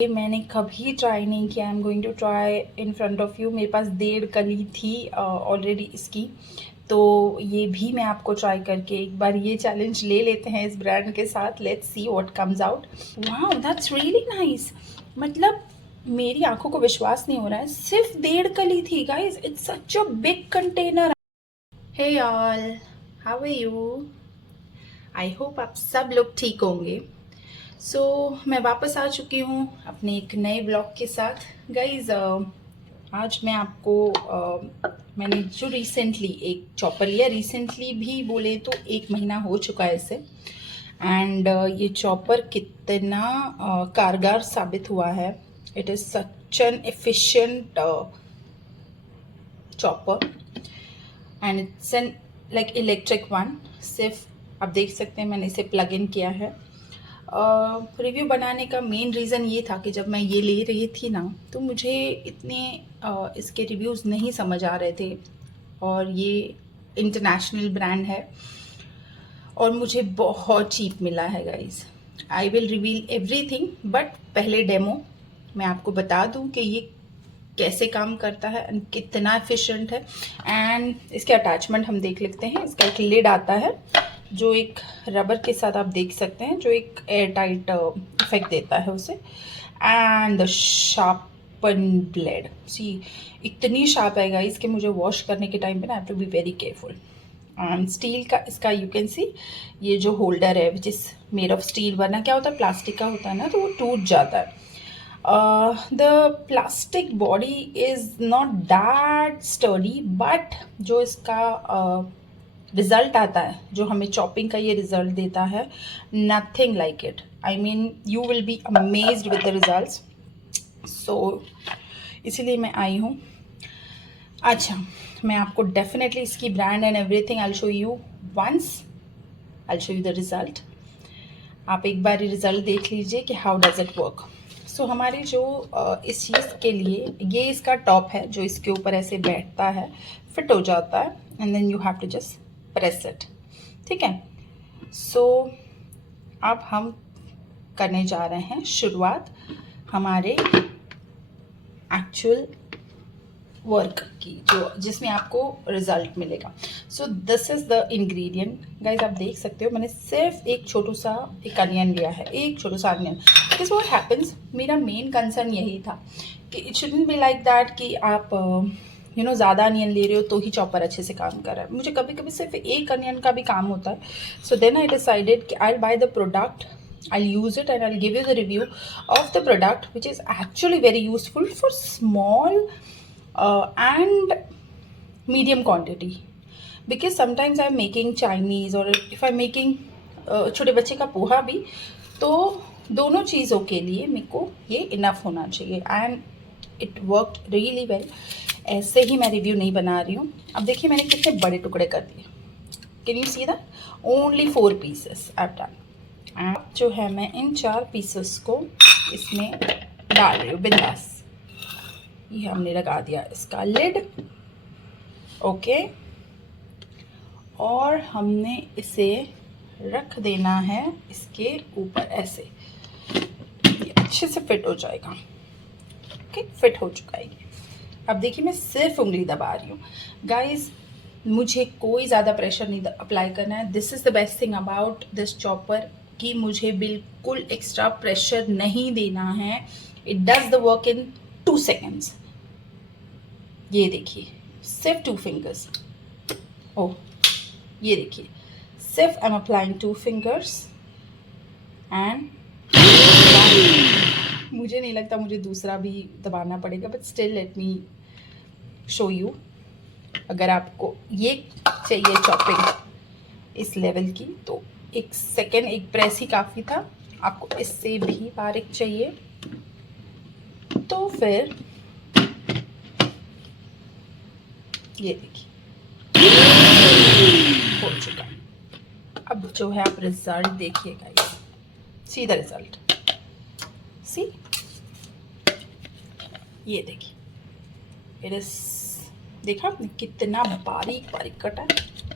ये मैंने कभी ट्राई नहीं किया। I am going to try in front of you. मेरे पास 1.5 कली थी ऑलरेडी इसकी, तो ये भी मैं आपको ट्राई करके एक बार ये चैलेंज ले लेते हैं इस ब्रांड के साथ। Let's see what comes out. Wow, that's really nice. मतलब मेरी आंखों को विश्वास नहीं हो रहा है, सिर्फ 1.5 कली थी guys. It's such a big container. Hey all, how are you? I hope आप सब लोग ठीक होंगे। मैं वापस आ चुकी हूँ अपने एक नए ब्लॉग के साथ। गाइज आज मैं आपको मैंने जो रिसेंटली एक चॉपर लिया, रिसेंटली भी बोले तो 1 महीना हो चुका है इसे। एंड ये चॉपर कितना कारगर साबित हुआ है। It is such an efficient chopper and it's an like electric one. सिर्फ आप देख सकते हैं मैंने इसे प्लग इन किया है। रिव्यू बनाने का मेन रीज़न ये था कि जब मैं ये ले रही थी ना, तो मुझे इतने इसके रिव्यूज़ नहीं समझ आ रहे थे। और ये इंटरनेशनल ब्रांड है और मुझे बहुत चीप मिला है guys. I will reveal everything, but पहले डेमो मैं आपको बता दूं कि ये कैसे काम करता है एंड कितना एफिशिएंट है। एंड इसके अटैचमेंट हम देख लेते हैं। इसका एक लिड आता है जो एक रबर के साथ आप देख सकते हैं, जो एक एयर टाइट इफेक्ट देता है उसे। एंड द शार्पन ब्लेड, सी इतनी शार्प है गाइस कि मुझे वॉश करने के टाइम पे ना I have to be very careful. And steel का इसका यू कैन सी ये जो होल्डर है which is made of steel, वरना क्या होता है प्लास्टिक का होता है ना तो वो टूट जाता है। The plastic body is not that sturdy, but जो इसका रिजल्ट आता है, जो हमें चॉपिंग का ये रिजल्ट देता है, nothing like it. I mean you will be amazed with the results. इसीलिए मैं आई हूँ। अच्छा, मैं आपको डेफिनेटली इसकी brand and everything I show you once, I show you the result. आप एक बार रिजल्ट देख लीजिए कि हाउ डज इट वर्क। हमारे जो इस चीज़ के लिए ये इसका टॉप है जो इसके ऊपर ऐसे बैठता है, फिट हो जाता है and then you have to just press it. ठीक है। अब हम करने जा रहे हैं शुरुआत हमारे एक्चुअल वर्क की, जो जिसमें आपको रिजल्ट मिलेगा। This is the ingredient guys. आप देख सकते हो मैंने सिर्फ एक अनियन लिया है, एक छोटा सा अनियन। बिकॉज व्हाट हैपन्स, मेरा मेन कंसर्न यही था कि it shouldn't be like that कि आप ज़्यादा अनियन ले रहे हो तो ही चॉपर अच्छे से काम कर रहा है। मुझे कभी कभी सिर्फ एक अनियन का भी काम होता है। सो देन आई डिसाइडेड कि I will by the product, I'll use it and I'll give you the review of the product, which is actually very useful for small and medium quantity. Because sometimes I'm making Chinese or if I'm making छोटे बच्चे का पोहा भी, तो दोनों चीज़ों के लिए मेरे को ये इनफ होना चाहिए and it worked really well. ऐसे ही मैं रिव्यू नहीं बना रही हूँ। अब देखिए मैंने कितने बड़े टुकड़े कर दिए। Can you see that? Only 4 pieces I have done. अब जो है मैं इन 4 पीसेस को इसमें डाल रही हूँ बिंदास। ये हमने लगा दिया इसका लिड, ओके। और हमने इसे रख देना है इसके ऊपर ऐसे, ये अच्छे से फिट हो जाएगा। ओके, फिट हो चुका है ये। अब देखिए मैं सिर्फ उंगली दबा रही हूँ गाइज, मुझे कोई ज़्यादा प्रेशर नहीं अप्लाई करना है। This is the best thing about this chopper कि मुझे बिल्कुल एक्स्ट्रा प्रेशर नहीं देना है। It does the work in 2 seconds. ये देखिए सिर्फ 2 फिंगर्स। ओह, ये देखिए सिर्फ I am applying 2 fingers and मुझे नहीं लगता मुझे दूसरा भी दबाना पड़ेगा, but still let me show you. अगर आपको ये चाहिए चॉपिंग इस लेवल की तो 1 सेकेंड, एक प्रेस ही काफ़ी था। आपको इससे भी बारीक चाहिए तो फिर ये देखिए हो चुका। अब जो है आप रिजल्ट देखिएगा, सी द रिजल्ट, सी ये देखिए, इट इज देखा आपने कितना बारीक बारीक कटा है,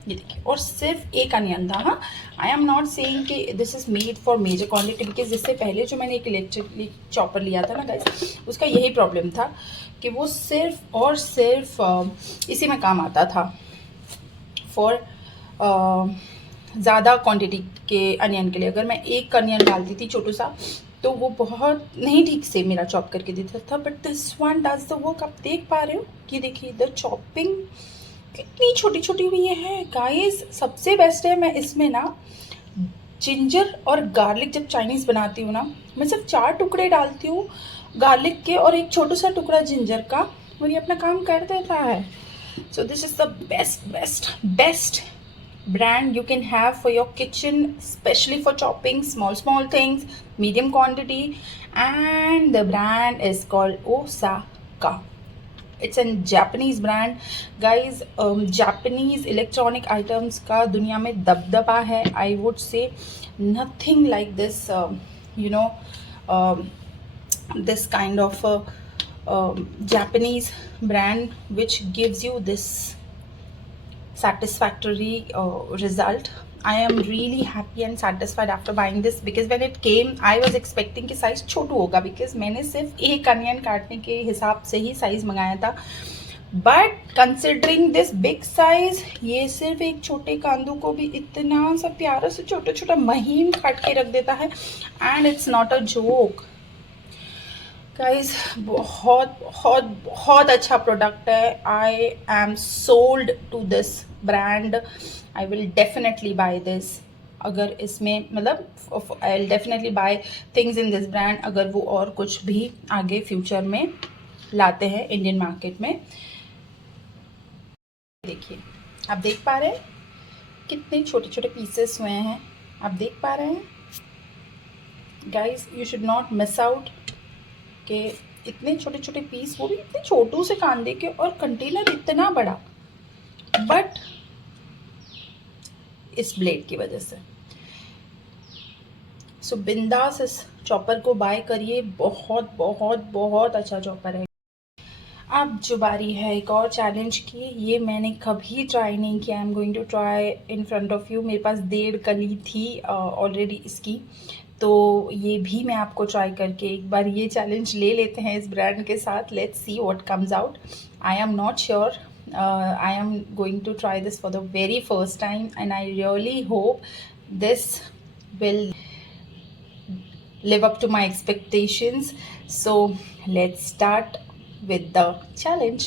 ये देखिए। और सिर्फ एक अनियन था। हाँ, आई एम नॉट सेइंग कि this is made for major quantity, because जिससे पहले जो मैंने एक इलेक्ट्रिक चॉपर लिया था ना गाइस, उसका यही प्रॉब्लम था कि वो सिर्फ और सिर्फ इसी में काम आता था फॉर ज़्यादा क्वांटिटी के अनियन के लिए। अगर मैं एक अनियन डालती थी छोटू सा, तो वो बहुत नहीं ठीक से मेरा चॉप करके देता था। But this one does the work. आप देख पा रहे हो कि देखिए द चॉपिंग कितनी छोटी छोटी हुई है गाइस। सबसे बेस्ट है, मैं इसमें ना जिंजर और गार्लिक जब चाइनीज़ बनाती हूँ ना, मैं सिर्फ 4 टुकड़े डालती हूँ गार्लिक के और एक छोटा सा टुकड़ा जिंजर का, और ये अपना काम कर देता है। So this is the best brand you can have for your kitchen, especially for chopping small things, medium quantity. And the brand is called Osaka. It's a Japanese brand guys. Japanese electronic items का दुनिया में दबदबा है. I would say nothing like this, this kind of Japanese brand which gives you this satisfactory result. I am really happy and satisfied after buying this, because when it came I was expecting कि size छोटू होगा, because मैंने सिर्फ एक onion काटने के हिसाब से ही size मंगाया था। But considering this big size, ये सिर्फ एक छोटे कांदू को भी इतना सा प्यारा से छोटा छोटा महीन काट के रख देता है। And it's not a joke guys, बहुत बहुत बहुत अच्छा प्रोडक्ट है। I am sold to this brand. I will definitely buy this. अगर इसमें मतलब I will definitely buy things in this brand, अगर वो और कुछ भी आगे फ्यूचर में लाते हैं इंडियन मार्केट में। देखिए, आप देख पा रहे हैं कितने छोटे छोटे पीसेस हुए हैं, आप देख पा रहे हैं guys. You should not miss out के इतने छोटे छोटे पीस, वो भी इतने छोटू से कांदे के, और कंटेनर इतना बड़ा, बट इस ब्लेड की वजह से। सो बिंदास इस चॉपर को बाय करिए, बहुत बहुत बहुत अच्छा चॉपर है। अब जो बारी है एक और चैलेंज की, ये मैंने कभी ट्राई नहीं किया। I am going to try in front of you. मेरे पास 1.5 कली थी ऑलरेडी इसकी, तो ये भी मैं आपको ट्राई करके एक बार ये चैलेंज ले लेते हैं इस ब्रांड के साथ। Let's see what comes out. I am not sure, I am going to try this for the very first time, and I really hope this will live up to my expectations. So let's start with the challenge.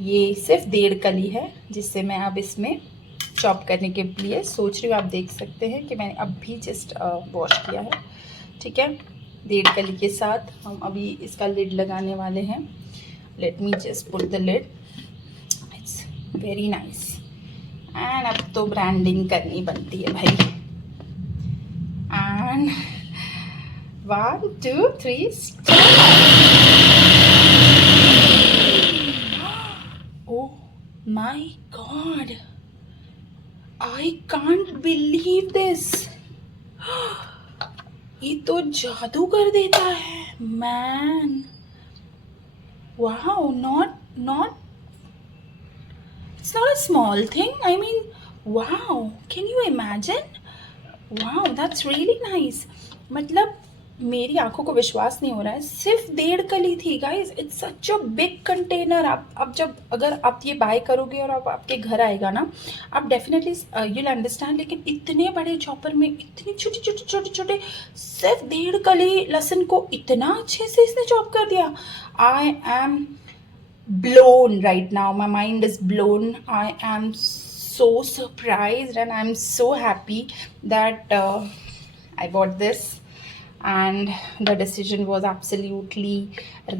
ये सिर्फ 1.5 कली है जिससे मैं अब इसमें chop करने के लिए सोच रही हूँ। आप देख सकते हैं कि मैंने अभी जस्ट वॉश किया है, ठीक है। 1.5 कली के साथ हम अभी इसका लिड लगाने वाले हैं। Let me just put the lid. It's very nice. And अब तो ब्रांडिंग करनी बनती है भाई। And 1 2 3 start. Oh my god, I can't believe this. ये तो जादू कर देता है man. Wow, not it's not a small thing. I mean, wow, can you imagine? Wow, that's really nice. मतलब मेरी आंखों को विश्वास नहीं हो रहा है, सिर्फ 1.5 कली थी guys. It's such a big container. आप जब अगर आप ये बाय करोगे और आप आपके घर आएगा ना, आप डेफिनेटली यूल अंडरस्टैंड। लेकिन इतने बड़े चॉपर में इतनी छोटे छोटे छोटे छोटे सिर्फ 1.5 कली लहसुन को इतना अच्छे से इसने चॉप कर दिया। I am blown right now. My mind is blown. I am so surprised and I'm so happy that I bought this, and the decision was absolutely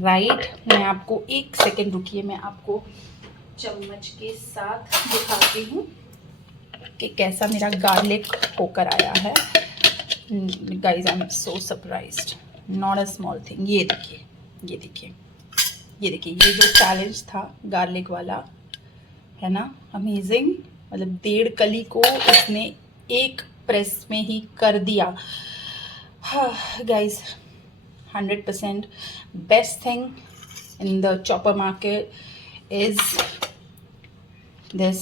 right. मैं आपको 1 सेकेंड रुकिए, मैं आपको चम्मच के साथ दिखाती हूँ कि कैसा मेरा गार्लिक होकर आया है। Guys, I am so surprised. Not a small thing. ये देखिए, ये देखिए, ये देखिए, ये जो चैलेंज था गार्लिक वाला है ना, अमेजिंग। मतलब 1.5 कली को इसने एक प्रेस में ही कर दिया। हाँ guys, 100% best thing in the chopper market is this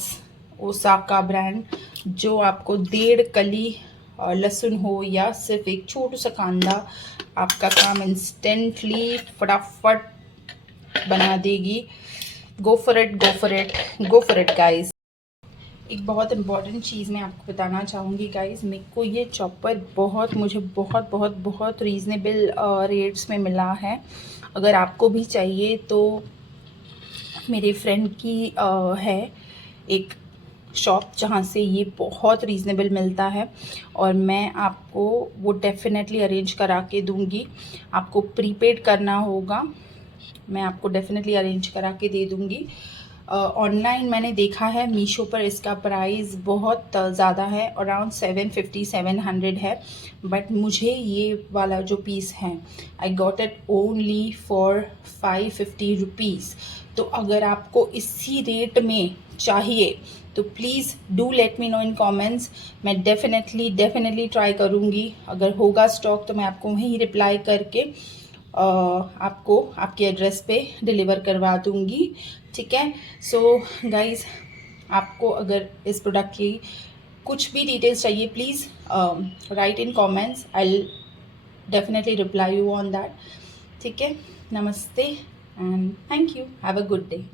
Osaka brand, जो आपको 1.5 कली लहसुन हो या सिर्फ एक छोटू सा कांदा, आपका काम इंस्टेंटली फटाफट बना देगी। Go for it, go for it, go for it guys. एक बहुत इम्पॉर्टेंट चीज़ मैं आपको बताना चाहूँगी गाइज़, मेरे को ये चॉपर मुझे बहुत बहुत बहुत रीज़नेबल रेट्स में मिला है। अगर आपको भी चाहिए तो मेरे फ्रेंड की है एक शॉप जहाँ से ये बहुत रीज़नेबल मिलता है, और मैं आपको वो डेफ़िनेटली अरेंज करा के दूँगी। आपको प्रीपेड करना होगा, मैं आपको डेफ़िनेटली अरेंज करा के दे दूँगी। ऑनलाइन मैंने देखा है मीशो पर इसका प्राइस बहुत ज़्यादा है, अराउंड 750-700 है, बट मुझे ये वाला जो पीस है I got it only for 550 rupees. तो अगर आपको इसी रेट में चाहिए तो please do let me know in comments. मैं डेफिनेटली ट्राई करूँगी, अगर होगा स्टॉक तो मैं आपको वहीं रिप्लाई करके आपको आपके एड्रेस पे डिलीवर करवा दूँगी, ठीक है। सो गाइज़, आपको अगर इस प्रोडक्ट की कुछ भी डिटेल्स चाहिए please write in comments, I definitely reply you on that, ठीक है। नमस्ते and thank you, have a good day.